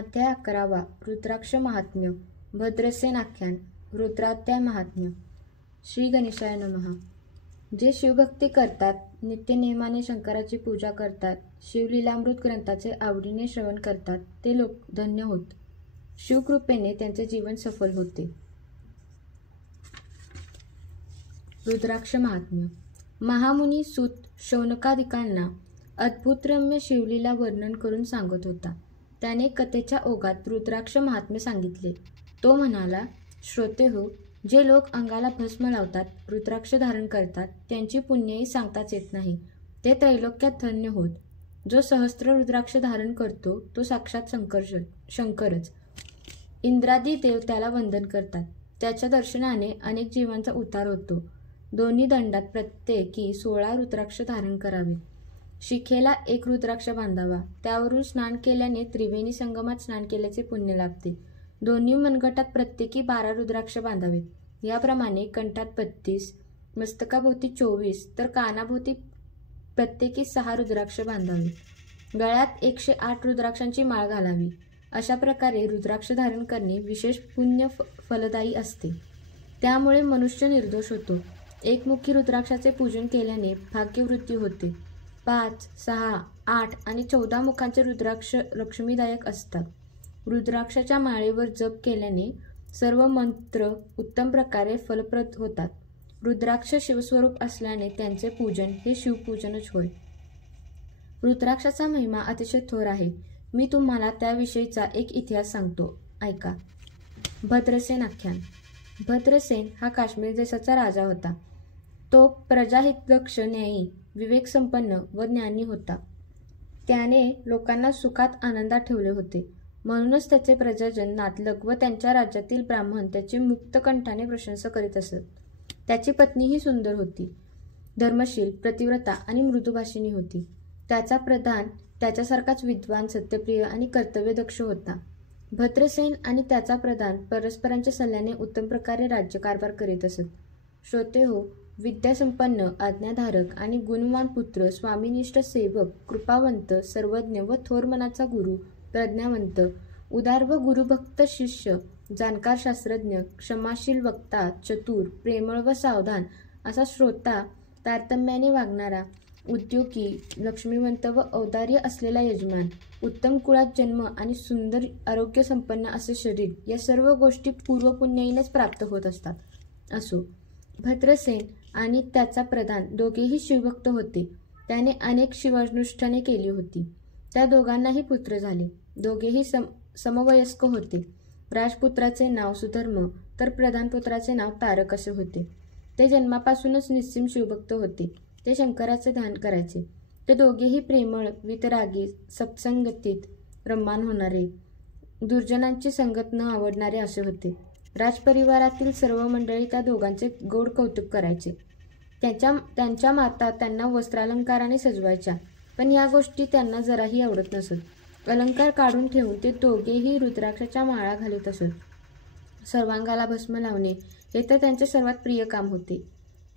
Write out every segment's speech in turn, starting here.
अध्याय 11 रुद्राक्ष महात्म्य भद्रसेन आख्यान रुद्राध्याय महात्म्य. श्री गणेशाय नमः. जे शिवभक्ती करतात, नित्य नियमाने शंकराची पूजा करतात, शिवलीलामृत ग्रंथाचे आवडीने श्रवण करतात, ते लोक धन्य होत. शिवकृपेने त्यांचे जीवन सफल होते. रुद्राक्ष महात्म्य. महामुनी सूत शौनकादिकांना अद्भुतरम्य शिवलीला वर्णन करून सांगत होता. त्याने कथेच्या ओघात रुद्राक्ष महात्म्य सांगितले. तो म्हणाला, श्रोते हो, जे लोक अंगाला भस्म लावतात, रुद्राक्ष धारण करतात, त्यांची पुण्यही सांगताच येत नाही. ते त्रैलोक्यात धन्य होत. जो सहस्त्र रुद्राक्ष धारण करतो तो साक्षात शंकरच. इंद्रादी देव त्याला वंदन करतात. त्याच्या दर्शनाने अनेक जीवांचा उद्धार होतो. दोन्ही दंडात प्रत्येकी 16 रुद्राक्ष धारण करावे. शिखेला 1 रुद्राक्ष बांधावा. त्यावरून स्नान केल्याने त्रिवेणी संगमात स्नान केल्याचे पुण्य लाभते. दोन्ही मनगटात प्रत्येकी 12 रुद्राक्ष बांधावेत. याप्रमाणे कंठात 32, मस्तकाभोवती 24 तर कानाभोवती प्रत्येकी 6 रुद्राक्ष बांधावे. गळ्यात 108 रुद्राक्षांची माळ घालावी. अशा प्रकारे रुद्राक्ष धारण करणे विशेष पुण्य फलदायी असते. त्यामुळे मनुष्य निर्दोष होतो. एकमुखी रुद्राक्षाचे पूजन केल्याने भाग्यवृद्धी होते. 5, 6, 8 आणि 14 मुखांचे रुद्राक्ष लक्ष्मीदायक असतात. रुद्राक्षाच्या माळेवर जप केल्याने सर्व मंत्र उत्तम प्रकारे फलप्रद होतात. रुद्राक्ष शिवस्वरूप असल्याने त्यांचे पूजन हे शिवपूजनच होय. रुद्राक्षाचा महिमा अतिशय थोर आहे. मी तुम्हाला त्याविषयीचा एक इतिहास सांगतो, ऐका. भद्रसेन आख्यान. भद्रसेन हा काश्मीर देशाचा राजा होता. तो प्रजाहितदक्ष, न्यायी, विवेकसंपन्न व ज्ञानी होता. त्याने लोकांना सुखात आनंदात ठेवले होते. म्हणूनच त्याचे प्रजाजन, नातलग व त्यांच्या राज्यातील ब्राह्मण त्याची मुक्तकंठाने प्रशंसा करीत असत. त्याची पत्नीही सुंदर होती, धर्मशील, प्रतिव्रता आणि मृदुभाषिणी होती. त्याचा प्रधान त्याच्यासारखाच विद्वान, सत्यप्रिय आणि कर्तव्यदक्ष होता. भद्रसेन आणि त्याचा प्रधान परस्परांच्या सल्ल्याने उत्तम प्रकारे राज्यकारभार करीत असत. श्रोते हो, विद्यासंपन्न, आज्ञाधारक आणि गुणवान पुत्र, स्वामीनिष्ठ सेवक, कृपावंत, सर्वज्ञ व थोर मनाचा गुरु, प्रज्ञावंत, उदार व गुरुभक्त शिष्य, जाणकार शास्त्रज्ञ, क्षमाशील वक्ता, चतुर, प्रेमळ व सावधान असा श्रोता, तारतम्याने वागणारा, उद्योगी, लक्ष्मीवंत व औदार्य असलेला यजमान, उत्तम कुळात जन्म आणि सुंदर आरोग्यसंपन्न असे शरीर, या सर्व गोष्टी पूर्वपुण्याईनेच प्राप्त होत असतात. असो, भद्रसेन आणि त्याचा प्रधान दोघेही शिवभक्त होते. त्याने अनेक शिवानुष्ठाने केली होती. त्या दोघांनाही पुत्र झाले. दोघेही समवयस्क होते. राजपुत्राचे नाव सुधर्म तर प्रधानपुत्राचे नाव तारक असे होते. ते जन्मापासूनच निस्सीम शिवभक्त होते. ते शंकराचे ध्यान करायचे. ते दोघेही प्रेमळ, वितरागी, सत्संगतीत रममाण होणारे, दुर्जनांची संगत न आवडणारे असे होते. राजपरिवारातील सर्व मंडळी त्या दोघांचे गोड कौतुक करायचे. त्यांच्या माता त्यांना वस्त्रालंकाराने सजवायच्या, पण या गोष्टी त्यांना जराही आवडत नसत. अलंकार काढून ठेवून ते दोघेही रुद्राक्षाच्या माळा घालीत असत. सर्वांगाला भस्म लावणे हे तर त्यांचे सर्वात प्रिय काम होते.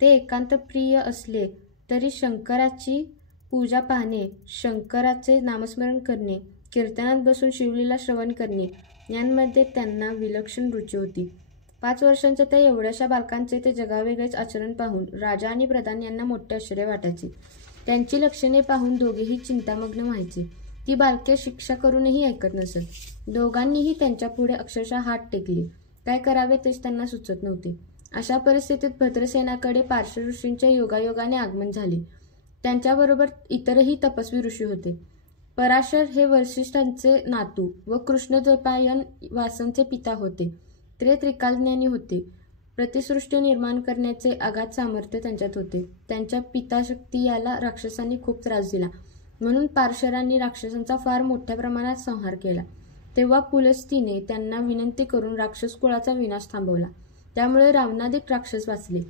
ते एकांत प्रिय असले तरी शंकराची पूजा पाहणे, शंकराचे नामस्मरण करणे, कीर्तनात बसून शिवलीला श्रवण करणे यांमध्ये त्यांना विलक्षण रुची होती. 5 वर्षांच्या त्या एवढ्याशा बालकांचे ते जगावेगळेच आचरण पाहून राजा आणि प्रधान यांना मोठे आश्चर्य वाटायचे. त्यांची लक्षणे पाहून दोघेही चिंतामग्न व्हायचे. ती बालके शिक्षा करूनही ऐकत नसत. दोघांनीही त्यांच्या पुढे अक्षरशः हात टेकले. काय करावे तेच त्यांना सुचत नव्हते. अशा परिस्थितीत भद्रसेनाकडे पार्श्व ऋषींचे योगायोगाने आगमन झाले. त्यांच्याबरोबर इतरही तपस्वी ऋषी होते. पराशर हे वसिष्ठांचे नातू व कृष्णद्वैपायन वासनचे पिता होते. ते त्रिकालज्ञानी होते. प्रतिसृष्टी निर्माण करण्याचे अगाध सामर्थ्य त्यांच्यात होते. त्यांच्या पिताशक्ती याला राक्षसांनी खूप त्रास दिला, म्हणून पार्शरांनी राक्षसांचा फार मोठ्या प्रमाणात संहार केला. तेव्हा पुलस्तीने त्यांना विनंती करून राक्षस कुळाचा विनाश थांबवला. त्यामुळे रावणाधिक राक्षस वाचले.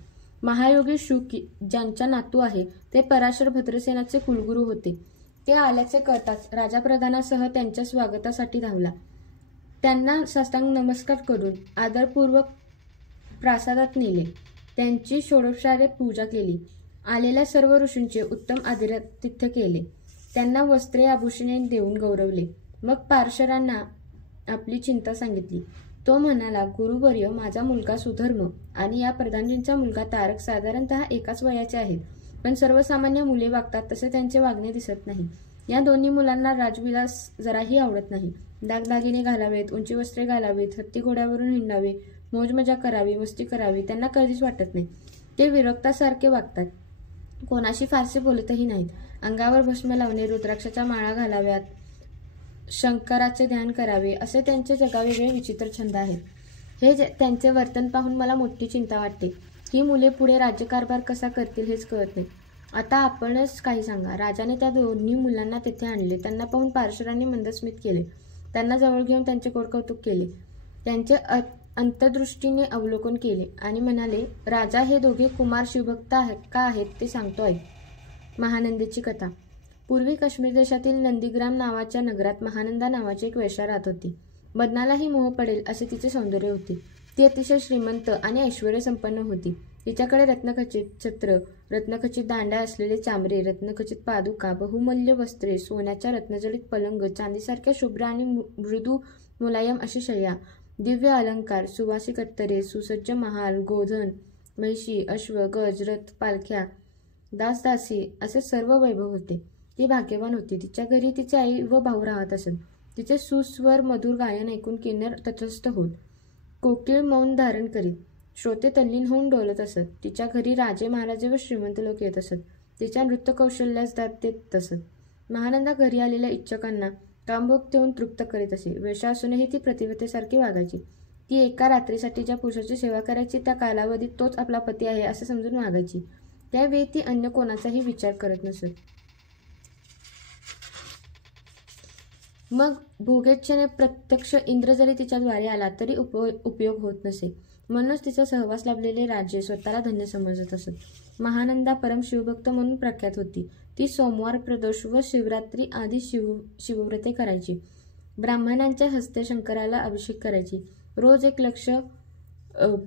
महायोगी शुक, ज्यांच्या नातू आहे, ते पराशर भद्रसेनाचे कुलगुरू होते. ते आल्याचे कळताच राजा प्रधानासह त्यांच्या स्वागतासाठी धावला. त्यांना साष्टांग नमस्कार करून आदरपूर्वक प्रासादात नेले. त्यांची षोडोपचारे पूजा केली. आलेल्या सर्व ऋषींचे उत्तम आतिथ्य केले. त्यांना वस्त्रे आभूषणे देऊन गौरवले. मग पार्शरांना आपली चिंता सांगितली. तो म्हणाला, गुरुवर्य, माझा मुलगा सुधर्म आणि या प्रधानजींचा मुलगा तारक साधारणतः एकाच वयाचे आहेत, पण सर्वसामान्य मुले वागतात तसे त्यांचे वागणे दिसत नाही. या दोन्ही मुलांना राजविलास जराही आवडत नाही. दागदागिने घालावेत, उंची वस्त्रे घालावीत, हत्ती घोड्यावरून हिंडावे, मौजमजा करावी, मस्ती करावी त्यांना कधीच वाटत नाही. ते विरक्तासारखे वागतात. कोणाशी फारसे बोलतही नाहीत. अंगावर भस्म लावणे, रुद्राक्षाच्या माळा घालाव्यात, शंकराचे ध्यान करावे असे त्यांचे जगावेगळे विचित्र छंद आहेत. हे त्यांचे वर्तन पाहून मला मोठी चिंता वाटते. ही मुले पुढे राज्यकारभार कसा करतील हेच कळत नाही. आता आपणच काही सांगा. राजाने त्या दोन्ही मुलांना तेथे आणले. त्यांना पाहून पार्शरांनी मंदस्मित केले. त्यांना जवळ घेऊन त्यांचे कौतुक केले. त्यांचे अंतर्दृष्टीने अवलोकन केले आणि म्हणाले, राजा, हे दोघे कुमार शिवभक्त का आहेत ते सांगतो ऐक. महानंदेची कथा. पूर्वी काश्मीर देशातील नंदीग्राम नावाच्या नगरात महानंदा नावाची एक वेश्या राहत होती. बदनालाही मोह पडेल असे तिचे सौंदर्य होते. ती अतिशय श्रीमंत आणि ऐश्वर्य संपन्न होती. तिच्याकडे रत्नखचित छत्र, रत्नखचित दांड्या असलेले चांबरे, रत्नखचित पादुका, बहुमूल्य वस्त्रे, सोन्याच्या रत्नजडित पलंग, चांदीसारख्या शुभ्र आणि मृदू मुलायम अशी शय्या, दिव्य अलंकार, सुवासिक अत्तरे, सुसज्ज महाल, गोधन, महिषी, अश्व, गज, रथ, पालख्या, दासदासी असे सर्व वैभव होते. ती भाग्यवान होती. तिच्या घरी तिचे आई व भाऊ राहत असत. तिचे सुस्वर मधुर गायन ऐकून किन्नर तटस्थ होत. कोकिळ मौन धारण करीत. श्रोते तल्लीन होऊन डोलत असत. तिच्या घरी राजे महाराजे व श्रीमंत लोक येत असत. तिच्या नृत्य कौशल्यास दाद देत असत. महानंदा घरी आलेल्या इच्छुकांना कामभोग देऊन तृप्त करीत असे. वेश्या असूनही ती प्रतिवतेसारखी वागायची. ती एका रात्रीसाठी ज्या पुरुषाची सेवा करायची त्या कालावधीत तोच आपला पती आहे असे समजून वागायची. त्यावेळी ती अन्य कोणाचाही विचार करत नसत. मग भोगेच्छेने प्रत्यक्ष इंद्र जरी तिच्याद्वारे आला तरी उपयोग होत नसे. म्हणूनच तिचा सहवास लाभलेले राजे स्वतःला धन्य समजत असत. महानंदा परम शिवभक्त म्हणून प्रख्यात होती. ती सोमवार, प्रदोष व शिवरात्री आदी शिवव्रते करायची. ब्राह्मणांच्या हस्ते शंकराला अभिषेक करायची. रोज 1 लक्ष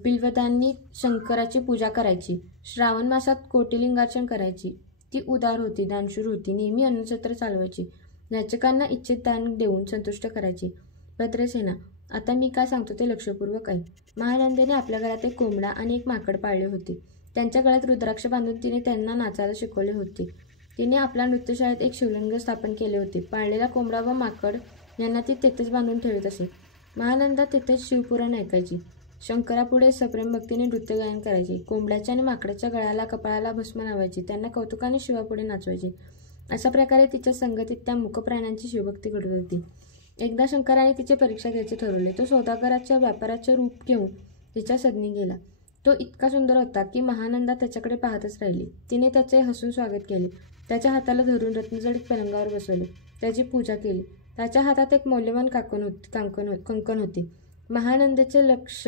बिल्वदांनी शंकराची पूजा करायची. श्रावण मासात कोटिलिंगार्चन करायची. ती उदार होती, दानशूर होती. नेहमी अन्नछत्र चालवायची. याचकांना इच्छित दान देऊन संतुष्ट करायची. भद्रसेना, आता मी काय सांगतो ते लक्षपूर्वक ऐक. महानंदेने आपल्या घरात एक कोंबडा आणि एक माकड पाळले होते. त्यांच्या गळ्यात रुद्राक्ष बांधून तिने त्यांना नाचायला शिकवले होते. तिने आपल्या नृत्यशाळेत एक शिवलिंग स्थापन केले होते. पाळलेला कोंबडा व माकड यांना ती तेथेच बांधून ठेवत असे. महानंदा तेथेच शिवपुराण ऐकायची. शंकरापुढे सप्रेम भक्तीने नृत्य गायन करायची. कोंबड्याच्या आणि माकडाच्या गळ्याला कपाळाला भस्म लावायची. त्यांना कौतुकाने शिवापुढे नाचवायची. अशा प्रकारे तिच्या संगतीत त्या मूकप्राण्यांची शिवभक्ती घडत होती. एकदा शंकराने तिची परीक्षा घ्यायचे ठरवले. तो सौदागराच्या व्यापाराचे रूप घेऊन तिच्या सदनी गेला. तो इतका सुंदर होता की महानंदा त्याच्याकडे पाहतच राहिली. तिने त्याचे हसून स्वागत केले. त्याच्या हाताला धरून रत्नजडित पलंगावर बसवले. त्याची पूजा केली. त्याच्या हातात एक मौल्यवान कंकण होते. महानंदेचे लक्ष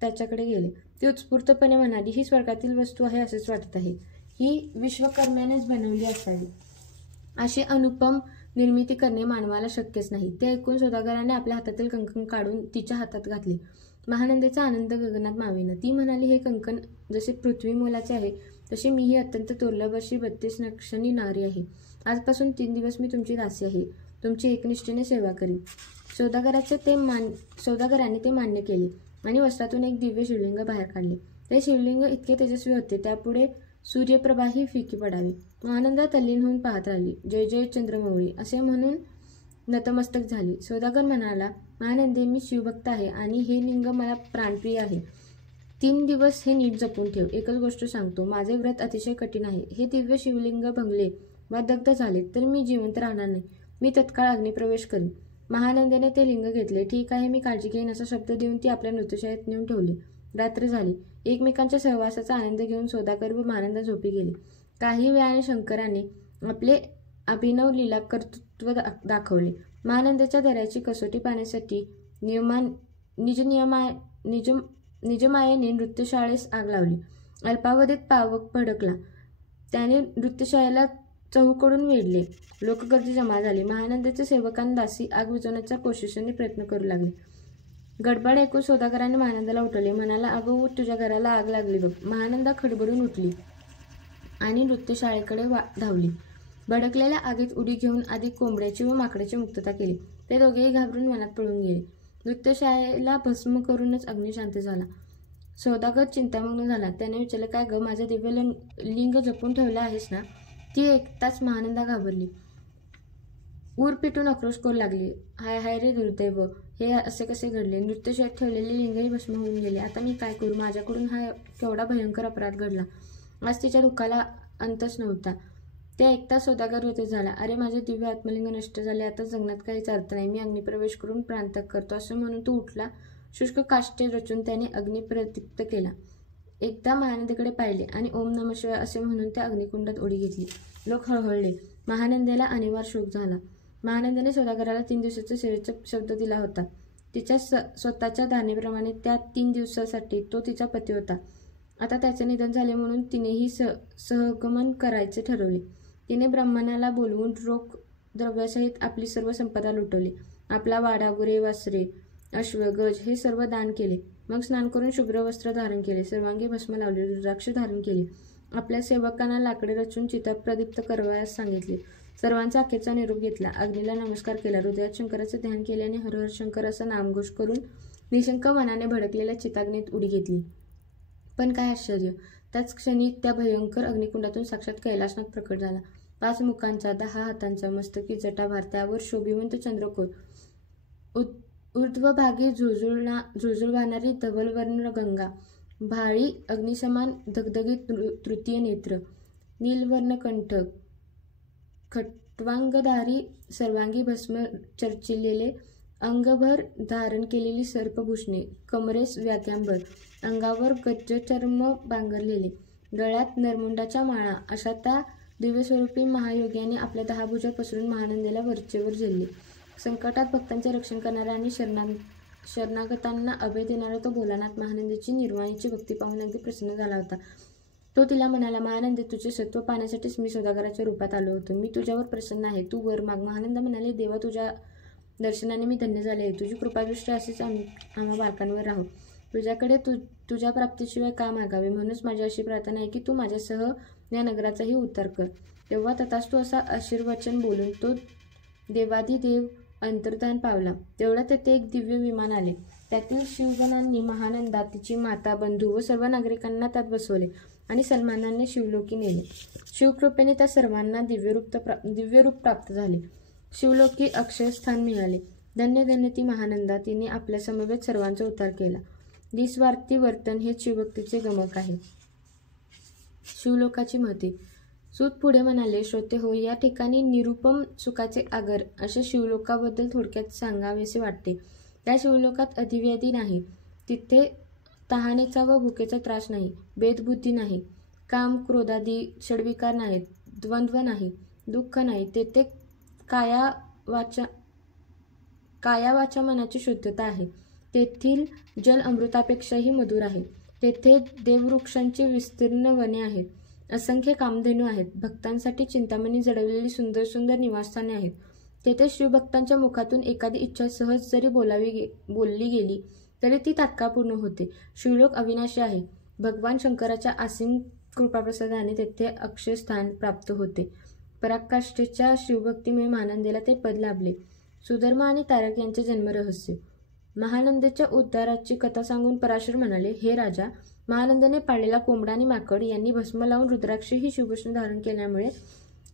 त्याच्याकडे गेले. ती उत्स्फूर्तपणे म्हणाली, ही स्वर्गातील वस्तू आहे असेच वाटत आहे. ही विश्वकर्म्यानेच बनवली असावी. अशी अनुपम निर्मिती करणे मानवाला शक्यच नाही. ते ऐकून सौदागराने आपल्या हातातील कंकण काढून तिच्या हातात घातले. महानंदेचा आनंद गगनात मावेना. ती म्हणाली, हे कंकण जसे पृथ्वी मोलाचे आहे तशी मीही अत्यंत दुर्लभ अशी 32 नक्षणी नारी आहे. आजपासून 3 दिवस मी तुमची दासी आहे. तुमची एकनिष्ठेने सेवा करीन. सौदागराने ते मान्य केले आणि वस्त्रातून एक दिव्य शिवलिंग बाहेर काढले. ते शिवलिंग इतके तेजस्वी होते त्यापुढे सूर्यप्रभाही फिकी पडावी. महानंदा तल्लीन होऊन पाहत राहिली. जय जय चंद्रमौळी असे म्हणून नतमस्तक झाली. सौदागर म्हणाला, महानंदे, मी शिवभक्त आहे आणि हे लिंग मला प्राणप्रिय आहे. 3 दिवस हे नीट जपून ठेव. एकच गोष्ट सांगतो, माझे व्रत अतिशय कठीण आहे. हे दिव्य शिवलिंग भंगले वा दग्ध झाले तर मी जिवंत राहणार नाही. मी तत्काळ अग्निप्रवेश करीन. महानंदेने ते लिंग घेतले. ठीक आहे, मी काळजी घेईन असा शब्द देऊन ती आपल्या नृत्यशाळेत नेऊन ठेवली. रात्र झाली. एकमेकांच्या सहवासाचा आनंद घेऊन सौदागर व महानंदा झोपी गेले. काही वेळाने शंकराने आपले अभिनव लीला कर्तृत्व दाखवले. महानंदेच्या धैर्याची कसोटी पाहण्यासाठी निजमायेने नृत्यशाळेस आग लावली. अल्पावधीत पावक भडकला. त्याने नृत्यशाळेला चहूकडून वेढले. लोकगर्दी जमा झाली. महानंदेच्या सेवकांना दासी आग विझवण्याचा कोशिशेने प्रयत्न करू लागले. गडबड ऐकून सौदागराने महानंदाला उठवले. म्हणाला, अगं उठ, तुझ्या घराला आग लागली बघ. महानंदा खडबडून उठली आणि नृत्यशाळेकडे धावली. भडकलेल्या आगीत उडी घेऊन आधी कोंबड्याची व माकडाची मुक्तता केली. ते दोघेही घाबरून वनात पळून गेले. नृत्यशाळेला भस्म करूनच अग्नी शांत झाला. सौदागर चिंतामग्न झाला. त्याने विचारलं, काय गं, माझं दिव्य लिंग जपून ठेवलं आहेस ना? ती ऐकताच महानंदा घाबरली. ऊर पिटून आक्रोश करू लागली. हाय हाय रे दुर्दैव, हे असे कसे घडले? नृत्यशाळेत ठेवलेले लिंगही भस्म होऊन गेले. आता मी काय करू? माझ्याकडून हा केवढा भयंकर अपराध घडला. आज तिच्या दुःखाला अंतच नव्हता. ते ऐकता सौदागर व्यथित झाला. अरे, माझे दिव्य आत्मलिंग नष्ट झाले. आता जगण्यात काहीच अर्थ नाही. मी अग्निप्रवेश करून प्राणत्याग करतो. असं म्हणून तो उठला. शुष्क काष्टे रचून त्याने अग्नी प्रदीप्त केला. एकदा महानंदेकडे पाहिले आणि ओम नमः शिवाय असे म्हणून त्या अग्निकुंडात उडी घेतली. लोक हळहळले. महानंदेला अनिवार्य शोक झाला. महानंदेने सौदागराला 3 दिवसाचा सेवेचा शब्द दिला होता. तिच्या स्वतःच्या धारणेप्रमाणे त्या 3 दिवसासाठी तो तिचा पती होता. आता त्याचे निधन झाले म्हणून तिनेही सहगमन करायचे ठरवले. तिने ब्राह्मणाला बोलवून रोख द्रव्यासहित आपली सर्व संपदा लुटवली. आपला वाडा, गुरे, वासरे, अश्व, गज हे सर्व दान केले. मग स्नान करून शुभ्र वस्त्र धारण केले. सर्वांगी भस्म लावले. रुद्राक्ष धारण केले. आपल्या सेवकांना लाकडे रचून चिता प्रदीप्त करावयास सांगितले. सर्वांचा अखेरचा निरोप घेतला. अग्नीला नमस्कार केला. हृदयात शंकराचे ध्यान केल्याने हर हर शंकर असा नामघोष करून निशंक मनाने भडकलेल्या चिताग्नीत उडी घेतली. पण काय आश्चर्य! त्याच क्षणी त्या भयंकर अग्निकुंडातून साक्षात कैलासनाथ प्रकट झाला. 5 मुखांचा, 10 हातांचा, मस्तकी जटाभार, त्यावर शोभिवंत चंद्रकोर, ऊर्ध्वभागी झुळझुळ वाहणारी धवलवर्ण गंगा, भाळी अग्निसमान धगधगीत तृतीय नेत्र, नीलवर्ण कंठ, खट्वांगधारी सर्वांगी भस्म चर्चिलेले, अंगभर धारण केलेली सर्पभूषणे, कमरेस व्याग्यांबर, अंगावर गजचर्म बांगरलेले, गळ्यात नरमुंडाच्या माळा, अशा त्या दिव्यस्वरूपी महायोग्याने आपल्या 10 भुजा पसरून महानंदेला वरचेवर झेलले. संकटात भक्तांचे रक्षण करणारा आणि शरणागतांना अभय देणारा तो भोलानाथ महानंदेची निर्वाणीची भक्ती पाहून अगदी प्रसन्न झाला होता. तो तिला म्हणाला, महानंदे, तुझे सत्व पाहण्यासाठीच मी सौदागराच्या रूपात आलो होतो. मी तुझ्यावर प्रसन्न आहे. तू वर माग. महानंद म्हणाले, देवा, तुझ्या दर्शनाने मी धन्य झाले आहे. तुझी कृपादृष्टी अशीच आम्हा बालकांवर राहो. तुझ्याकडे तुझ्या प्राप्तीशिवाय का मागावे? म्हणूनच माझी अशी प्रार्थना आहे की तू माझ्यासह या नगराचाही उद्धार कर. तेव्हा तथास्तु असा आशीर्वचन बोलून तो देवाधिदेव अंतर्धान पावला. तेवढ्यात तेथे एक दिव्य विमान आले. त्यातील शिवगणांनी महानंदा, तिची माता, बंधू व सर्व नागरिकांना त्यात बसवले आणि सन्मानाने शिवलोकी नेले. शिवकृपेने त्या सर्वांना दिव्यरूप प्राप्त झाले. शिवलोकी अक्षयस्थान मिळाले. धन्य धन्य ती महानंदा, तिने आपल्या समवेत सर्वांचा उद्धार केला. निस्वार्थी वर्तन हे शिवभक्तीचे गमक आहे. शिवलोकाची महती. सूत पुढे म्हणाले, श्रोते हो, या ठिकाणी निरुपम सुखाचे आगर असे शिवलोकाबद्दल थोडक्यात सांगावेसे वाटते. त्या शिवलोकात अधिव्याधी नाही. तिथे तहानेचा व भुकेचा त्रास नाही. भेदबुद्धी नाही. काम, क्रोधादी षड्विकार नाहीत. द्वंद्व नाही. दुःख नाही. तेथे काया वाचा मनाची शुद्धता आहे. तेथील जल अमृतापेक्षाही मधुर आहे. तेथे देववृक्षांची विस्तीर्ण वने आहेत. असंख्य कामधेनू आहेत. भक्तांसाठी चिंतामणी जडवलेली सुंदर सुंदर निवासस्थाने आहेत. तेथे शिवभक्तांच्या मुखातून एखादी इच्छा सहज जरी बोलली गेली तरी ती तात्काळ पूर्ण होते. शिवलोक अविनाशी आहे. भगवान शंकराच्या असीम कृपाप्रसादाने तेथे अक्षयस्थान प्राप्त होते. पराकाष्ठेच्या शिवभक्तीमुळे महानंदेला ते पद लाभले. सुधर्मा आणि तारक यांचे जन्मरहस्य. महानंदेच्या उद्धाराची कथा सांगून पराशर म्हणाले, हे राजा, महानंदने पाळलेला कोंबडा आणि माकड यांनी भस्म लावून रुद्राक्ष ही शिवभूषण धारण केल्यामुळे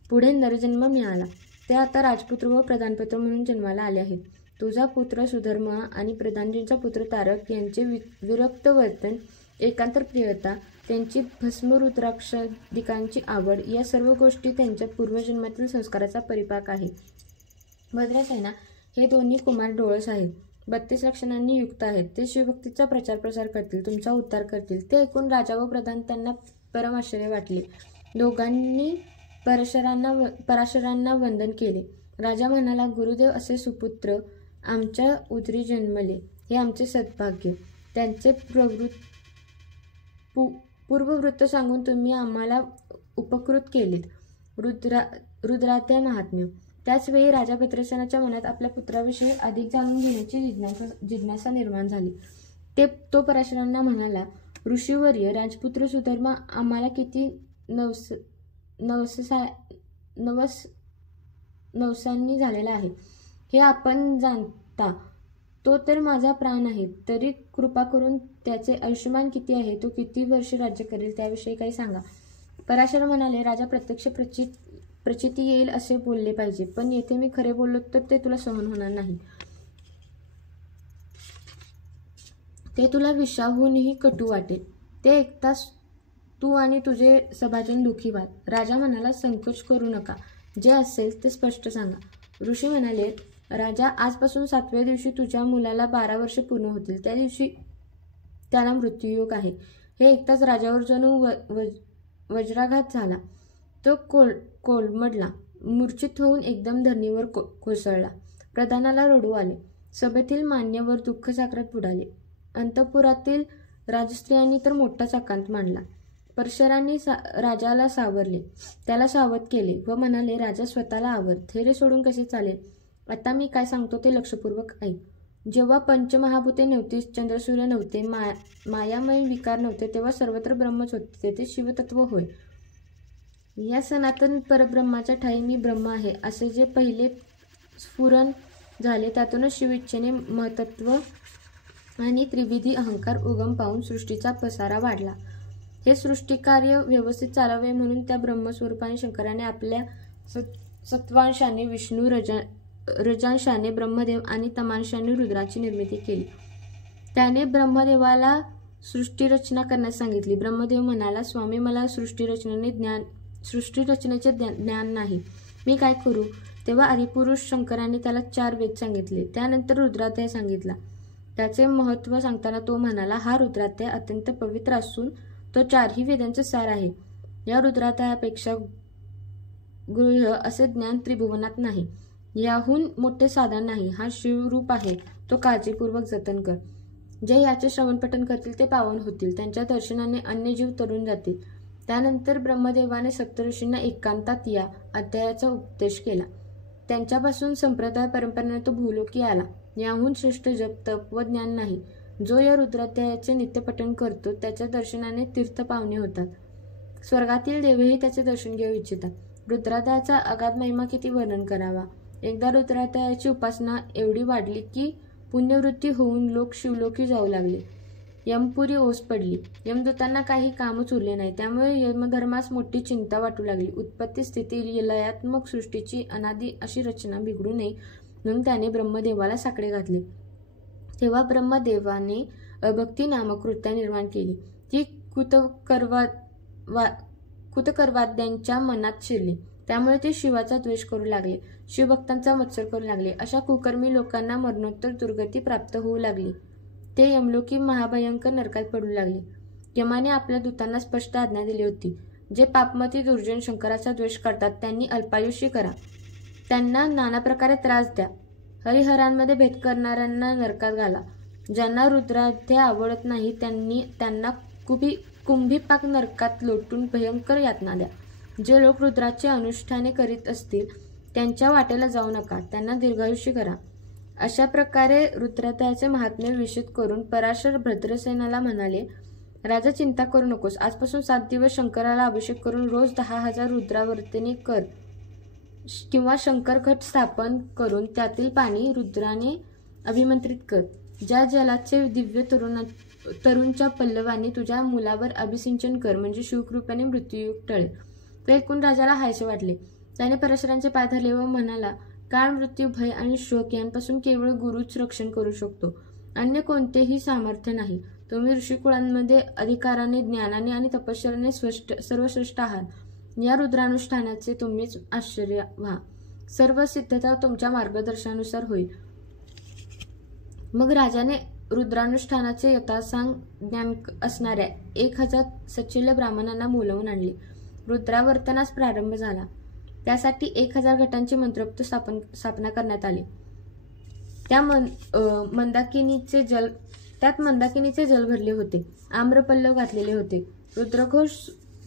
पुढे नरजन्म मिळाला. ते आता राजपुत्र व प्रधानपुत्र म्हणून जन्माला आले आहेत. तुझा पुत्र सुधर्मा आणि प्रधानजींचा पुत्र तारक यांचे विरक्त वर्तन, एकांतर प्रियता, त्यांची भस्म रुद्राक्षादिकांची आवड या सर्व गोष्टी त्यांच्या पूर्वजन्मातील संस्काराचा परिपाक आहे. भद्रसेना हे दोन्ही कुमार डोळस आहेत. 32 लक्षणांनी युक्त आहेत. ते शिवभक्तीचा प्रचार प्रसार करतील. तुमचा उद्धार करतील. ते ऐकून राजा व प्रधान त्यांना परम आश्चर्य वाटले. दोघांनी पराशरांना वंदन केले. राजा म्हणाला, गुरुदेव, असे सुपुत्र आमच्या उदरी जन्मले हे आमचे सद्भाग्य. त्यांचे पूर्ववृत्त सांगून तुम्ही आम्हाला उपकृत केलेत. रुद्राध्याय महात्म्य. त्याचवेळी राजा भद्रसेनाच्या मनात आपल्या पुत्राविषयी अधिक जाणून घेण्याची जिज्ञासा निर्माण झाली. तो पराशरांना म्हणाला, ऋषीवर्य, राजपुत्र सुधर्मा आम्हाला किती नवसांनी झालेला आहे हे आपण जाणता. तो तर माझा प्राण आहे. तरी कृपा करून त्याचे आयुष्यमान किती आहे, तो किती वर्ष राज्य करेल त्याविषयी काही सांगा. पराशर म्हणाले, राजा प्रत्यक्ष प्रचिती येईल असे बोलले पाहिजे, पण येथे मी खरे बोललो तर ते तुला सहन होणार नाही. ते तुला विषाहूनही कटू वाटेल. ते ऐकताच तू आणि तुझे सभाजन दुःखी व्हाल. राजा म्हणाला, संकोच करू नका, जे असेल ते स्पष्ट सांगा. ऋषी म्हणाले, राजा, आजपासून 7व्या दिवशी तुझ्या मुलाला 12 वर्षे पूर्ण होतील. त्या दिवशी त्याला मृत्यूयोग आहे. हे ऐकताच राजावर जणू वज्राघात झाला. तो कोलमडला, मूर्छित होऊन एकदम धरणीवर कोसळला. प्रधानाला रडू आले. सभेतील मान्यवर दुःखसागरात बुडाले. अंतःपुरातील राजस्त्रियांनी तर मोठाच आकांत मांडला. परशरांनी राजाला सावरले, त्याला सावध केले व म्हणाले, राजा, स्वतःला आवर. धैर्य सोडून कसे चालेल? आता मी काय सांगतो ते लक्षपूर्वक ऐक. जेव्हा पंचमहाभूते नव्हती, चंद्रसूर्य नव्हते, मायामय विकार नव्हते, तेव्हा सर्वत्र ब्रह्मच होते. ते शिवतत्व होय. या सनातन परब्रह्माच्या ठायी मी ब्रह्म आहे असे जे पहिले स्फुरण झाले, त्यातूनच शिव इच्छेने महतत्व आणि त्रिविधी अहंकार उगम पाहून सृष्टीचा पसारा वाढला. हे सृष्टिकार्य व्यवस्थित चालावे म्हणून त्या ब्रह्मस्वरूपाने शंकराने आपल्या सत्वांशाने विष्णू, रजांशाने ब्रह्मदेव आणि तमांशाने रुद्राची निर्मिती केली. त्याने ब्रह्मदेवाला सृष्टीरचना करण्यास सांगितली. ब्रह्मदेव म्हणाला, स्वामी, मला सृष्टीरचनेचे ज्ञान नाही, मी काय करू? तेव्हा आदिपुरुष शंकराने त्याला 4 वेद सांगितले. त्यानंतर रुद्राध्याय सांगितला. त्याचे महत्त्व सांगताना तो म्हणाला, हा रुद्राध्याय अत्यंत पवित्र असून तो 4ही वेदांचे सार आहे. या रुद्राध्यायापेक्षा गृह्य असे ज्ञान त्रिभुवनात नाही. याहून मोठे साधन नाही. हा शिवरूप आहे, तो काळजीपूर्वक जतन कर. जे याचे श्रवणपठण करतील ते पावन होतील. त्यांच्या दर्शनाने अन्य जीव तरुण जातील. त्यानंतर ब्रह्मदेवाने सप्तऋषींना एकांतात या अध्यायाचा उपदेश केला. त्यांच्यापासून संप्रदाय परंपरेने तो भूलोकी आला. याहून श्रेष्ठ जप, तप व ज्ञान नाही. जो या रुद्राध्यायाचे नित्यपठण करतो त्याच्या दर्शनाने तीर्थ पावने होतात. स्वर्गातील देवही त्याचे दर्शन घेऊ इच्छितात. रुद्राध्यायाचा अगाध महिमा किती वर्णन करावा. एकदा रुद्राध्यायाची उपासना एवढी वाढली की पुण्यवृत्ती होऊन लोक शिवलोकी जाऊ लागले. यमपुरी ओस पडली. यमदूतांना काही कामच उरले नाही. त्यामुळे यमधर्मास मोठी चिंता वाटू लागली. उत्पत्ती स्थिती लयात्मक सृष्टीची अनादी अशी रचना बिघडू नये म्हणून त्याने ब्रह्मदेवाला साकडे घातले. तेव्हा ब्रह्मदेवाने अभक्ती नामक कृत्या निर्माण केली. ती कुतकर्वाद्यांच्या मनात शिरली. त्यामुळे ते शिवाचा द्वेष करू लागले, शिवभक्तांचा मत्सर करू लागले. अशा कुकर्मी लोकांना मरणोत्तर दुर्गती प्राप्त होऊ लागली. ते यमलोकी महाभयंकर नरकात पडू लागले. यमाने आपल्या दूतांना स्पष्ट आज्ञा दिली होती, जे पापमती दुर्जन शंकराचा द्वेष करतात त्यांनी अल्पायुषी करा, त्यांना नाना प्रकारे त्रास द्या, हरिहरांमध्ये भेद करणाऱ्यांना नरकात घाला. ज्यांना रुद्राध्याय आवडत नाही त्यांना कुंभीपाक नरकात लोटून भयंकर यातना द्या. जे लोक रुद्राचे अनुष्ठाने करीत असतील त्यांच्या वाटेला जाऊ नका, त्यांना दीर्घायुषी करा. अशा प्रकारे रुद्राध्यायाचे महात्म्य विशद करून पराशर भद्रसेनाला म्हणाले, राजा, चिंता करू नकोस. आजपासून 7 दिवस शंकराला अभिषेक करून रोज 10,000 रुद्रावर्तने कर किंवा शंकर घट स्थापन करून त्यातील पाणी रुद्राने अभिमंत्रित कर. ज्या जलाचे दिव्य तरुणच्या पल्लवाने तुझ्या मुलावर अभिसिंचन कर, म्हणजे शिवकृपेने मृत्यूयुग टळेल. ते ऐकून राजाला हायसे वाटले. त्याने पराशरांचे पाय धरले व म्हणाला, काळ, मृत्यू, भय आणि शोक यांपासून केवळ गुरुच रक्षण करू शकतो. अन्य कोणतेही सामर्थ्य नाही. तुम्ही ऋषिकुळांमध्ये अधिकाराने, ज्ञानाने आणि तपश्चर्याने सर्वश्रेष्ठ आहात. या रुद्रानुष्ठानाचे तुम्हीच आश्चर्य व्हा. सर्व सिद्धता तुमच्या मार्गदर्शनानुसार होईल. मग राजाने रुद्रानुष्ठानाचे यथासांग ज्ञान असणाऱ्या 1000 सच्चिल्य ब्राह्मणांना बोलावून आणले. रुद्रावर्तनास प्रारंभ झाला. त्यासाठी 1000 घटांची मंत्रोक्त स्थापना करण्यात आली. त्यात मंदाकिनीचे जल भरले होते. आम्रपल्लव घातलेले होते. रुद्रघोष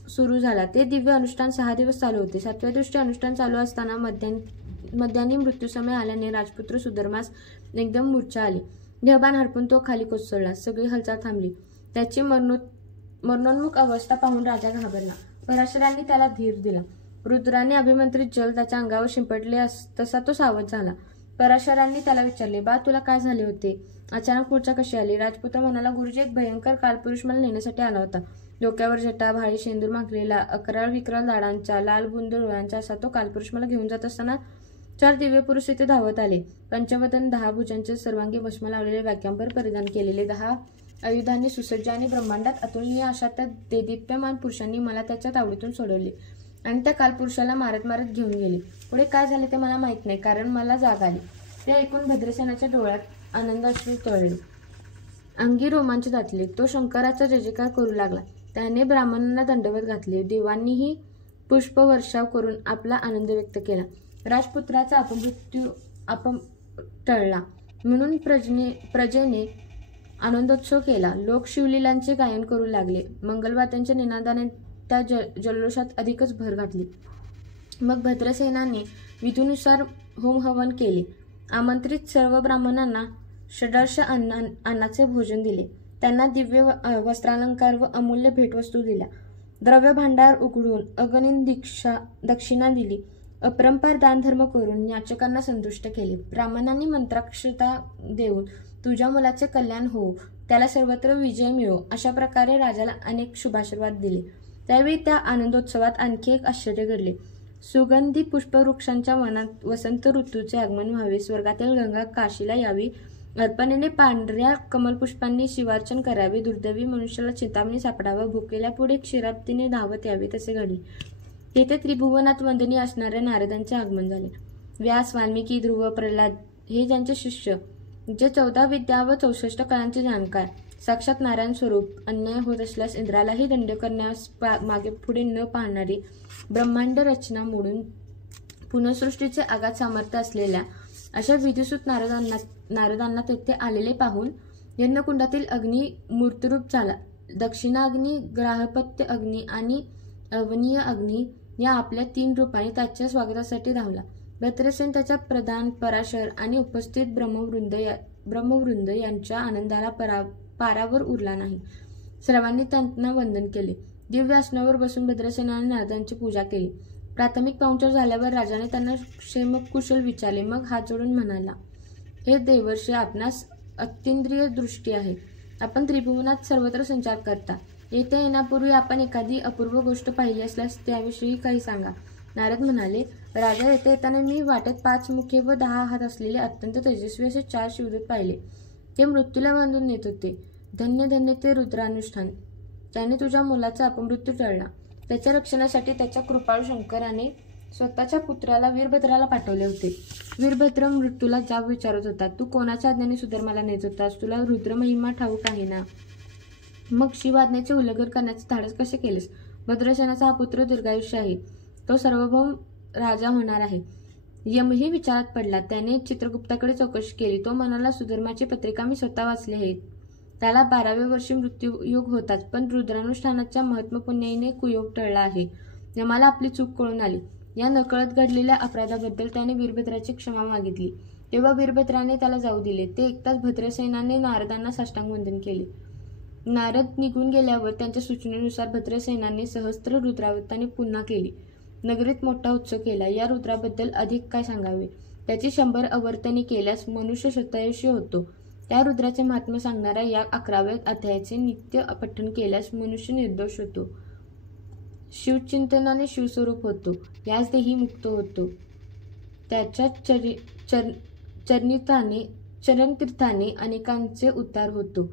सुरू झाला. ते दिव्य अनुष्ठान 6 दिवस चालू होते. 7व्या दिवशी अनुष्ठान चालू असताना मध्यान्ही मृत्यूसमय आल्याने राजपुत्र सुधर्मास एकदम मूर्छा आली. देहभान हरपून तो खाली कोसळला. सगळी हालचाल थांबली. त्याची मरणोन्मुख अवस्था पाहून राजा घाबरला. पराशरांनी त्याला धीर दिला. रुद्राने अभिमंत्रित जल त्याच्या अंगावर शिंपडले तसा तो सावध झाला. पराशरांनी त्याला विचारले, बा तुला काय झाले होते? अचानक मूर्छा कशी आली? राजपुत्र म्हणाला, गुरुजी, एक भयंकर कालपुरुष मला नेण्यासाठी आला होता. डोक्यावर जटा, भाळी शेंदूर माखलेला, अकराळ विकराळ दाडांचा, लाल बुंद डोळ्यांचा असा तो कालपुरुष मला घेऊन जात असताना 4 दिव्य पुरुष इथे धावत आले. पंचवदन, 10 भुजांचे सर्वांगी भस्म लावलेले, वाक्यांबर परिधान केलेले, 10 आयुधांनी सुसज्ज आणि ब्रह्मांडात अतुलनीय अशा त्या देदीप्यमान पुरुषांनी मला त्याच्या तावडीतून सोडवले आणि त्या कालपुरुषाला मारत मारत घेऊन गेले. पुढे काय झाले ते मला माहीत नाही, कारण मला जाग आली. ते ऐकून भद्रसेनाच्या डोळ्यात आनंदाश्रू तळले, अंगी रोमांच दाटले. तो शंकराचा जयजयकार करू लागला. त्याने ब्राह्मणांना दंडवत घातले. देवांनीही पुष्पवर्षाव करून आपला आनंद व्यक्त केला. राजपुत्राचा अपमृत्यू टळला म्हणून प्रजेने आनंदोत्सव केला. लोक शिवलीलांचे गायन करू लागले. मंगलवाद्यांच्या निनादाने त्या जल्लोषात अधिकच भर घातली. मग भद्रसेनाने विधीनुसार होमहवन केले. आमंत्रित सर्व ब्राह्मणांना षडार्श अन्नाचे भोजन दिले. त्यांना दिव्य वस्त्रालंकार व अमूल्य भेटवस्तू दिल्या. द्रव्य भांडार उघडून अगणित दक्षिणा दिली. अपरंपार दानधर्म करून याचकांना संतुष्ट केले. ब्राह्मणांनी मंत्राक्षता देऊन तुझ्या मुलाचे कल्याण हो, त्याला सर्वत्र विजय मिळो अशा प्रकारे राजाला अनेक शुभाशीर्वाद दिले. त्यावेळी त्या आनंदोत्सवात आणखी एक आश्चर्य घडले. सुगंधी पुष्पवृक्षांच्या वनात वसंत ऋतूचे आगमन व्हावे, स्वर्गातील गंगा काशीला यावी, अर्पणेने पांढऱ्या कमलपुष्पांनी शिवार्चन करावे, दुर्दैवी मनुष्याला चिंतामणी सापडावं, भुकेल्या पुढे क्षीराब्दीने धावत यावे, तसे घडले. तेथे त्रिभुवनात वंदनीय असणाऱ्या नारदांचे आगमन झाले. व्यास, वाल्मिकी, ध्रुव, प्रल्हाद हे ज्यांचे शिष्य, जे 14 विद्या व 64 कलांचे जाणकार, साक्षात नारायण स्वरूप, अन्याय होत असल्यास इंद्रालाही दंड करण्यास मागे पुढे न पाहणारी, ब्रह्मांड रचना मोडून पुनःसृष्टीचे आगाध सामर्थ्य असलेल्या अशा विधिसूत नारदांना तेथे आलेले पाहून यज्ञकुंडातील अग्नी मूर्तरूप झाला. दक्षिणाग्नी, ग्राहपत्य अग्नी आणि अवनीय अग्नी या आपल्या 3 रूपांनी त्याच्या स्वागतासाठी धावला. भद्रसेन, त्याचा प्रधान, पराशर आणि उपस्थित ब्रह्मवृंद यांच्या आनंदाला पारावर उरला नाही. सर्वांनी त्यांना वंदन केले. दिव्य आसनावर बसून भद्रसेनाने नारदांची पूजा केली. प्राथमिक पाहुणचार झाल्यावर राजाने त्यांना क्षेमकुशल विचारले. मग हात जोडून म्हणाला, हे देवर्षी, आपणास अतींद्रिय दृष्टी आहे. आपण त्रिभुवनात सर्वत्र संचार करता. येथे येण्यापूर्वी आपण एखादी अपूर्व गोष्ट पाहिली असल्यास त्याविषयी काही सांगा. नारद म्हणाले, राजा, येथे येताना मी वाटेत 5 मुखे व 10 हात असलेले अत्यंत तेजस्वी असे 4 शिवदूत पाहिले. ते मृत्यूला बांधून नेत होते. धन्य धन्य ते रुद्रानुष्ठान. त्याने तुझ्या मुलाचा अपमृत्यू टळला. त्याच्या रक्षणासाठी त्याच्या कृपाळू शंकराने स्वतःच्या पुत्राला वीरभद्राला पाठवले होते. वीरभद्र मृत्यूला जाब विचारत होता, तू कोणाच्या आज्ञेने सुधर्माला नेत होतास? तुला रुद्रमहिमा ठाऊक आहे ना? मग शिवआज्ञेचे उल्लंघन करण्याचे धाडस कसे केलेस? भद्रसेनाचा हा पुत्र दीर्घायुष्य आहे. तो सार्वभौम राजा होणार आहे. यमही विचारात पडला. त्याने चित्रगुप्ताकडे चौकशी केली. तो म्हणाला, सुधर्माची पत्रिका मी स्वतः वाचली आहे. त्याला 12व्या वर्षी मृत्यूयोग होताच, पण रुद्रानुष्ठानाच्या महत्त्वपुण्याईने कुयोग टळला आहे. यमाला आपली चूक कळून आली. या नकळत घडलेल्या अपराधाबद्दल त्याने वीरभद्राची क्षमा मागितली. तेव्हा वीरभद्राने त्याला जाऊ दिले. ते ऐकताच भद्रसेनाने नारदांना साष्टांग वंदन केले. नारद निघून गेल्यावर त्यांच्या सूचनेनुसार भद्रसेनाने सहस्त्र रुद्रावताने पुन्हा केली. नगरीत मोठा उत्सव केला. या रुद्राबद्दल अधिक काय सांगावे? त्याची 100 आवर्तने केल्यास मनुष्य शतायुषी होतो. त्या रुद्राचे महात्म्य सांगणाऱ्या या 11व्या अध्यायाचे नित्य पठण केल्यास मनुष्य निर्दोष होतो. शिवचिंतनाने शिवस्वरूप होतो. याच देही मुक्त होतो. त्याच्या चरणतीर्थाने अनेकांचे उद्धार होतो.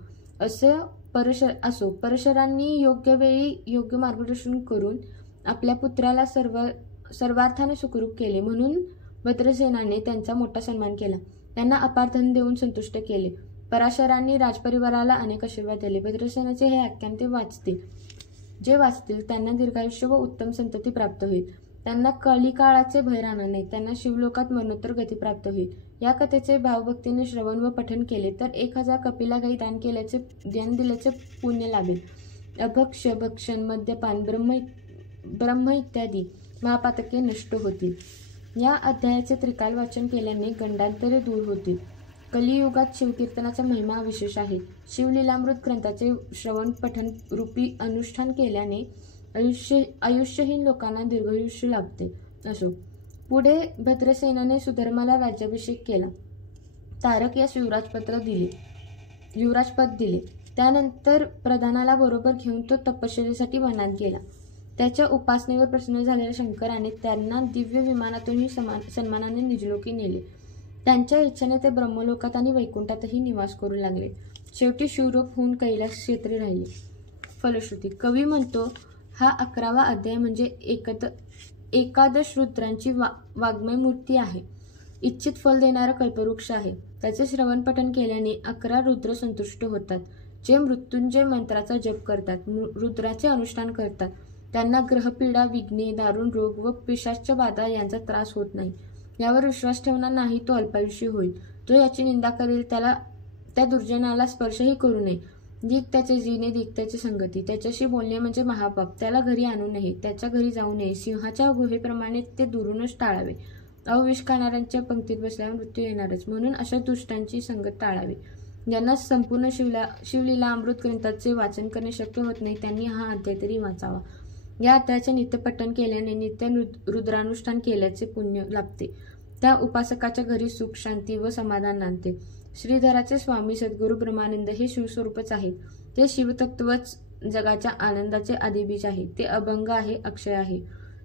असो परशरांनी योग्य वेळी योग्य मार्गदर्शन करून आपल्या पुत्राला सर्वार्थाने सुखरूप केले. म्हणून भद्रसेनाने त्यांचा मोठा सन्मान केला. त्यांना अपार धन देऊन संतुष्ट केले. पराशरांनी राजपरिवाराला अनेक आशीर्वाद दिले. भद्रसेनाचे हे आख्यान जे वाचतील त्यांना दीर्घायुष्य व उत्तम संतती प्राप्त होईल. त्यांना कलिकाळाचे भय राहणार नाही. त्यांना शिवलोकात मरणोत्तर गती प्राप्त होईल. या कथेचे भावभक्तीने श्रवण व पठन केले तर 1000 कपिला गायी दान दिल्याचे पुण्य लाभेल. अभक्ष्य, भक्षण, मद्यपान, ब्रह्म इत्यादी महापातके नष्ट होतील. या अध्यायाचे त्रिकाल वाचन केल्याने गंडांतरे दूर होतील. कलियुगात शिवकीर्तनाचा महिमा विशेष आहे. शिवलीलामृत ग्रंथाचे श्रवण पठन रूपी अनुष्ठान केल्याने आयुष्यहीन लोकांना दीर्घायुष्य लाभते. असो, पुढे भद्रसेनाने सुधर्माला राज्याभिषेक केला. तारक यास युवराजपद दिले. त्यानंतर प्रधानाला बरोबर घेऊन तो तपश्चर्येसाठी वनात गेला. त्याच्या उपासनेवर प्रसन्न झालेल्या शंकराने त्यांना दिव्य विमानातूनही सन्मानाने निजलोकी नेले. त्यांच्या इच्छेने ते ब्रह्मलोकात आणि वैकुंठातही निवास करू लागले. शेवटी शिवरूप होऊन कैलास क्षेत्री राहिले. फलश्रुती. कवी म्हणतो, हा 11वा अध्याय म्हणजे एकादश रुद्रांची वाङ्मय मूर्ती आहे. इच्छित फल देणारा कल्पवृक्ष आहे. त्याचे श्रवण पठण केल्याने 11 रुद्र संतुष्ट होतात. जे मृत्युंजय मंत्राचा जप करतात, रुद्राचे अनुष्ठान करतात, त्यांना ग्रहपीडा, विघ्ने, दारुण रोग व पिशाच्य बाधा यांचा त्रास होत नाही. यावर विश्वास ठेवणार नाही तो अल्पायुषी होईल. जो याची निंदा करेल त्या दुर्जनाला स्पर्शही करू नये. दिक त्याचे जीने, दिक त्याची संगती. त्याच्याशी बोलणे म्हणजे महापाप. त्याला घरी आणू नये, त्याच्या घरी जाऊ नये. सिंहाच्या गुहेप्रमाणे ते दुरूनच टाळावे. विष खाणाऱ्यांच्या पंक्तीत बसल्यावर मृत्यू येणारच, म्हणून अशा दुष्टांची संगत टाळावी. ज्यांना संपूर्ण शिवलीला अमृत ग्रंथाचे वाचन करणे शक्य होत नाही त्यांनी हा अध्याय तरी वाचावा. या अध्यायाचे नित्यपठण केल्याने नित्य रुद्रानुष्ठान केल्याचे पुण्य लाभते. त्या उपासकाच्या घरी सुख, शांती व समाधान नांदते. श्रीधराचे स्वामी सद्गुरू ब्रह्मानंद हे शिवस्वरूपच आहेत. ते शिवतत्वच जगाच्या आनंदाचे आदिबीज आहे. ते अभंग आहे, अक्षय आहे.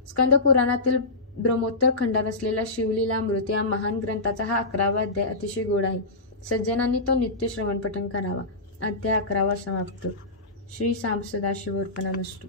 स्कंद पुराणातील ब्रह्मोत्तर खंडात असलेला शिवलीलामृत या महान ग्रंथाचा हा 11वा अध्याय अतिशय गोड आहे. सज्जनांनी तो नित्य श्रवण पठण करावा. अध्याय 11वा समाप्त. श्री सांब सदाशिव अर्पणमस्तु.